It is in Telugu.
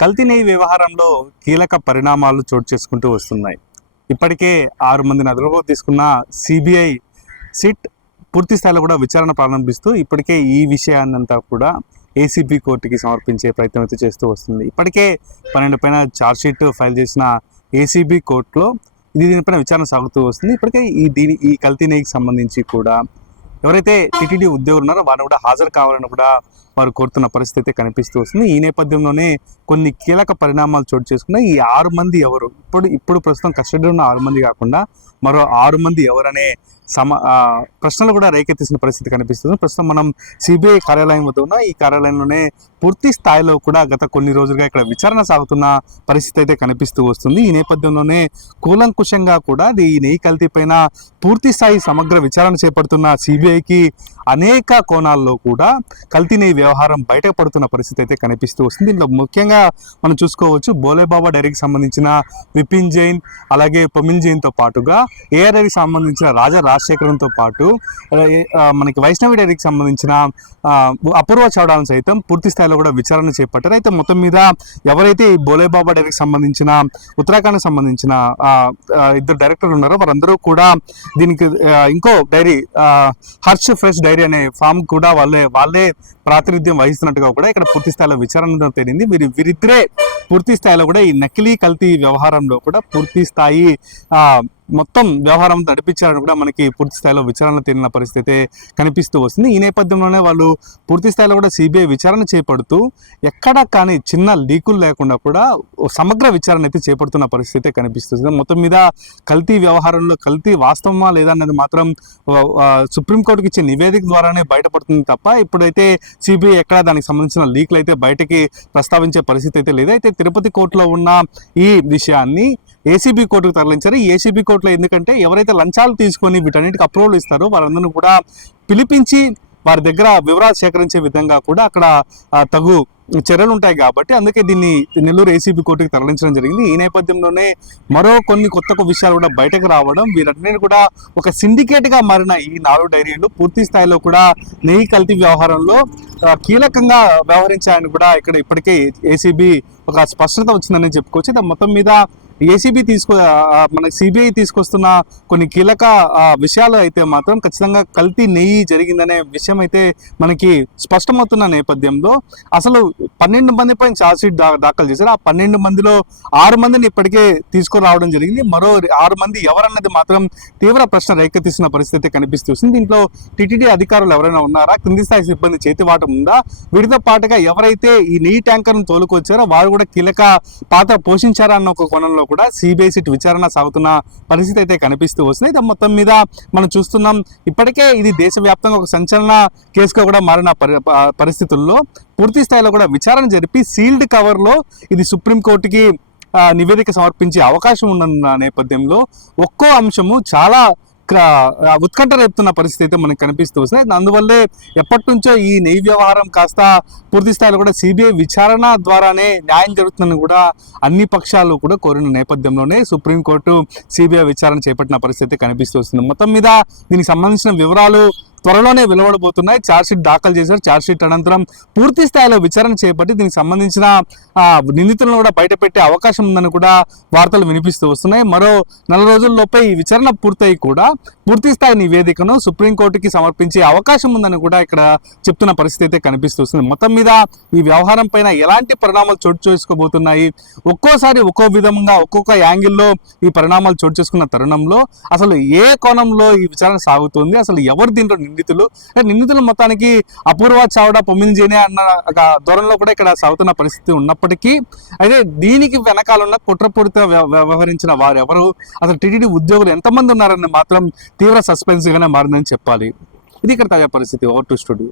కల్తీ నెయ్యి వ్యవహారంలో కీలక పరిణామాలు చోటు చేసుకుంటూ వస్తున్నాయి. ఇప్పటికే 6 మందిని అదుపులోకి తీసుకున్న సిబిఐ సిట్ పూర్తి స్థాయిలో కూడా విచారణ ప్రారంభిస్తూ ఇప్పటికే ఈ విషయాన్నంతా కూడా ఏసీబీ కోర్టుకి సమర్పించే ప్రయత్నం అయితే చేస్తూ వస్తుంది. ఇప్పటికే 12 పైన ఛార్జ్షీట్ ఫైల్ చేసిన ఏసీబీ కోర్టులో దీనిపైన విచారణ సాగుతూ వస్తుంది. ఇప్పటికే ఈ కల్తీ నెయ్యికి సంబంధించి కూడా ఎవరైతే టీటీడీ ఉద్యోగులు ఉన్నారో వారిని కూడా హాజరు కావాలని కూడా వారు కోరుతున్న పరిస్థితి అయితే కనిపిస్తూ వస్తుంది. ఈ నేపథ్యంలోనే కొన్ని కీలక పరిణామాలు చోటు చేసుకున్న ఈ 6 మంది ఎవరు, ఇప్పుడు ప్రస్తుతం కస్టడీలో ఉన్న 6 మంది కాకుండా మరో 6 మంది ఎవరనే ప్రశ్నలు కూడా రేకెత్తిసిన పరిస్థితి కనిపిస్తుంది. ప్రస్తుతం మనం సిబిఐ కార్యాలయం వద్ద ఉన్న ఈ కార్యాలయంలోనే పూర్తి స్థాయిలో కూడా గత కొన్ని రోజులుగా ఇక్కడ విచారణ సాగుతున్న పరిస్థితి అయితే కనిపిస్తూ వస్తుంది. ఈ నేపథ్యంలోనే కూలంకుషంగా కూడా ఈ నెయ్యి కల్తీ పైన పూర్తి స్థాయి సమగ్ర విచారణ చేపడుతున్న సిబిఐకి అనేక కోణాల్లో కూడా కల్తీ నెయ్యి వ్యవహారం బయటపడుతున్న పరిస్థితి అయితే కనిపిస్తూ వస్తుంది. దీంట్లో ముఖ్యంగా మనం చూసుకోవచ్చు బోలేబాబా డైరీకి సంబంధించిన విపిన్ జైన్ అలాగే పమిల్ జైన్తో పాటుగా ఏఆర్ డైరీకి సంబంధించిన రాజా రాజశేఖరంతో పాటు మనకి వైష్ణవి డైరీకి సంబంధించిన అపూర్వ చౌడాలను సైతం పూర్తి స్థాయిలో కూడా విచారణ చేపట్టారు. అయితే మొత్తం మీద ఎవరైతే ఈ బోలేబాబా డైరీకి సంబంధించిన ఉత్తరాఖండ్ సంబంధించిన 2 డైరెక్టర్లు ఉన్నారో వారందరూ కూడా దీనికి ఇంకో డైరీ హర్ష్ ఫ్రెష్ డైరీ అనే ఫామ్ కూడా వాళ్ళే ప్రాతినిధ్యం వహిస్తున్నట్టుగా కూడా ఇక్కడ పూర్తి స్థాయిలో విచారణ తేలింది. వీరిద్దరే పూర్తి స్థాయిలో కూడా ఈ నకిలీ కల్తీ వ్యవహారంలో కూడా పూర్తి స్థాయి మొత్తం వ్యవహారం నడిపించాలని కూడా మనకి పూర్తి స్థాయిలో విచారణ తేలిన పరిస్థితి కనిపిస్తూ వస్తుంది. ఈ నేపథ్యంలోనే వాళ్ళు పూర్తి స్థాయిలో కూడా సిబిఐ విచారణ చేపడుతూ ఎక్కడా కానీ చిన్న లీకులు లేకుండా కూడా సమగ్ర విచారణ అయితే చేపడుతున్న పరిస్థితి కనిపిస్తుంది. మొత్తం మీద కల్తీ వ్యవహారంలో కల్తీ వాస్తవమా లేదా అన్నది మాత్రం సుప్రీంకోర్టుకి ఇచ్చే నివేదిక ద్వారానే బయటపడుతుంది తప్ప ఇప్పుడైతే సిబిఐ ఎక్కడ దానికి సంబంధించిన లీకులు అయితే బయటకి ప్రస్తావించే పరిస్థితి అయితే లేదు. అయితే తిరుపతి కోర్టులో ఉన్న ఈ విషయాన్ని ఏసీబీ కోర్టుకు తరలించారు. ఈ ఏసీబీ కోర్టులో ఎందుకంటే ఎవరైతే లంచాలు తీసుకొని వీటన్నిటికి అప్రూవల్ ఇస్తారో వారందరూ కూడా పిలిపించి వారి దగ్గర వివరాలు సేకరించే విధంగా కూడా అక్కడ తగు చర్యలు ఉంటాయి కాబట్టి అందుకే దీన్ని నెల్లూరు ఏసీబీ కోర్టుకి తరలించడం జరిగింది. ఈ నేపథ్యంలోనే మరో కొన్ని కొత్త విషయాలు కూడా బయటకు రావడం, వీరన్నిటిని కూడా ఒక సిండికేట్గా మారిన ఈ 4 డైరీలు పూర్తి స్థాయిలో కూడా నెయ్యి కల్తీ వ్యవహారంలో కీలకంగా వ్యవహరించాయని కూడా ఇక్కడ ఇప్పటికే ఏసీబీ ఒక స్పష్టత వచ్చిందని చెప్పుకోవచ్చు. మొత్తం మీద ఏసీబీ మన సిబిఐ తీసుకొస్తున్న కొన్ని కీలక విషయాలు అయితే మాత్రం ఖచ్చితంగా కల్తీ నెయ్యి జరిగిందనే విషయం అయితే మనకి స్పష్టమవుతున్న నేపథ్యంలో అసలు 12 మంది పైన ఛార్జ్షీట్ దాఖలు చేశారు. ఆ 12 మందిలో 6 మందిని ఇప్పటికే తీసుకురావడం జరిగింది. మరో 6 మంది ఎవరన్నది మాత్రం తీవ్ర ప్రశ్న రేకెత్తిస్తున్న పరిస్థితి కనిపిస్తుంది. దీంట్లో టీటీడీ అధికారులు ఎవరైనా ఉన్నారా, కింది స్థాయి సిబ్బంది చేతివాటం ఉందా, వీటితో పాటుగా ఎవరైతే ఈ నెయ్యి ట్యాంకర్ను తోలుకొచ్చారో వారు కూడా కీలక పాత్ర పోషించారా అన్న ఒక కోణంలో కూడా సిబిఐ సిట్ విచారణ సాగుతున్న పరిస్థితి అయితే కనిపిస్తూ వస్తుంది. మొత్తం మీద మనం చూస్తున్నాం ఇప్పటికే ఇది దేశవ్యాప్తంగా ఒక సంచలన కేసుగా కూడా మారిన పరిస్థితుల్లో పూర్తి స్థాయిలో కూడా విచారణ జరిపి సీల్డ్ కవర్లో ఇది సుప్రీంకోర్టుకి నివేదిక సమర్పించే అవకాశం ఉన్న నేపథ్యంలో ఒక్కో అంశము చాలా ఉత్కంఠ రేపుతున్న పరిస్థితి అయితే మనకు కనిపిస్తూ వస్తుంది. అందువల్లే ఎప్పటి నుంచో ఈ నెయ్యి వ్యవహారం కాస్త పూర్తి స్థాయిలో కూడా సిబిఐ విచారణ ద్వారానే న్యాయం జరుగుతుందని కూడా అన్ని పక్షాలు కూడా కోరిన నేపథ్యంలోనే సుప్రీంకోర్టు సిబిఐ విచారణ చేపట్టిన పరిస్థితి కనిపిస్తూ వస్తుంది. మొత్తం మీద దీనికి సంబంధించిన వివరాలు త్వరలోనే వెలువడబోతున్నాయి. ఛార్జ్షీట్ దాఖలు చేశారు. ఛార్జ్షీట్ అనంతరం పూర్తి స్థాయిలో విచారణ చేపట్టి దీనికి సంబంధించిన నిందితులను కూడా బయటపెట్టే అవకాశం ఉందని కూడా వార్తలు వినిపిస్తూ వస్తున్నాయి. మరో 4 రోజుల్లోపే ఈ విచారణ పూర్తయి కూడా పూర్తి స్థాయి నివేదికను సుప్రీంకోర్టుకి సమర్పించే అవకాశం ఉందని కూడా ఇక్కడ చెప్తున్న పరిస్థితి అయితే కనిపిస్తుంది. మొత్తం మీద ఈ వ్యవహారం పైన ఎలాంటి పరిణామాలు చోటు చేసుకోబోతున్నాయి, ఒక్కోసారి ఒక్కో విధంగా ఒక్కొక్క యాంగిల్లో ఈ పరిణామాలు చోటు చేసుకున్న తరుణంలో అసలు ఏ కోణంలో ఈ విచారణ సాగుతుంది, అసలు ఎవరు దీంట్లో నిందితులు మొత్తానికి అపూర్వ చావ్డా పమిల్ జైనే అన్న ధోరణిలో కూడా ఇక్కడ సాగుతున్న పరిస్థితి ఉన్నప్పటికీ అయితే దీనికి వెనకాలన్న కుట్రపూరిత వ్యవహరించిన వారు ఎవరు, అసలు టీటీడీ ఉద్యోగులు ఎంతమంది ఉన్నారని మాత్రం తీవ్ర సస్పెన్స్ గానే మారిందని చెప్పాలి. ఇది ఇక్కడ తాజా పరిస్థితి. Over to studio.